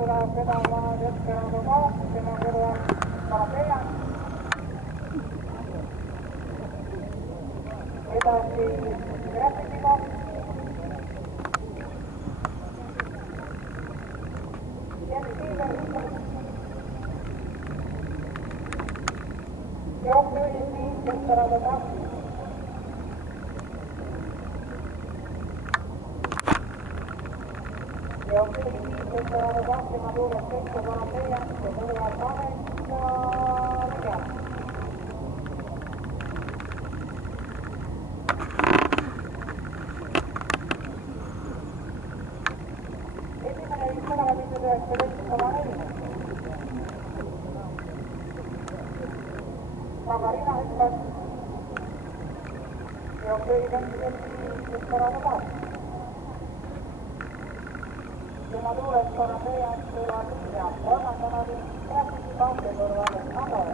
tuleb vedama Desperado ka, tema kõrval Parapean. Edasi Graffitiga. Jens Siiber. Jooksu 5, Desperado ka. Jooksu 5, Desperado ka, tema juures Pekka Parapean ja kõrval 8 Legan. Margarina hüppas ja kõigepealt Desperado ka. Tema juures Parapean kõrval ja kolmandana oli Graffiti kahte kõrval Nadal.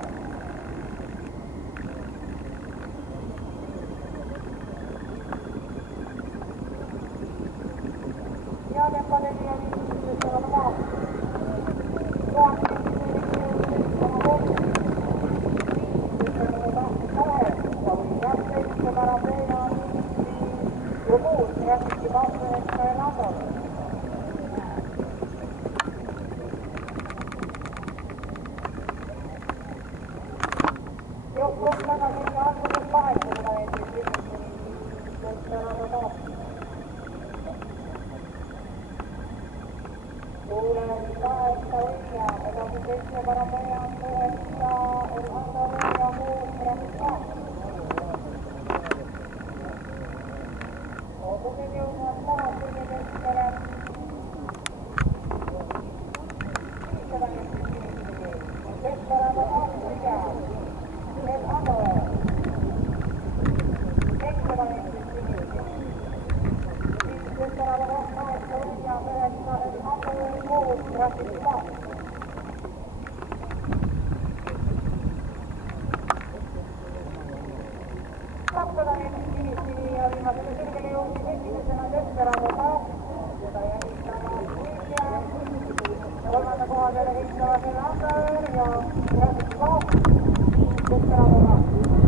Ja tempa tegi oli Desperado ka. Graffiti kahte Nadal. Jooksu tagasi alguses 8 meetrit Desperado ka. Tuules 8 Õia, edasi 7 Parapean, 9 El Andale ja muu Graffiti ka. Osusid jõudnud maha kõigekeskele. Seda Desperado Õia, El Andale. 7 meetrit sinise. Desperado Õia, 9 El Andale ja muu Graffiti ka. Ja viimasele sirgele jõudis esimesena Desperado ka, seda jälgitama Silvia, kolmanda koha peale hüppavad El Andale ja Graffiti ka, Desperado ka.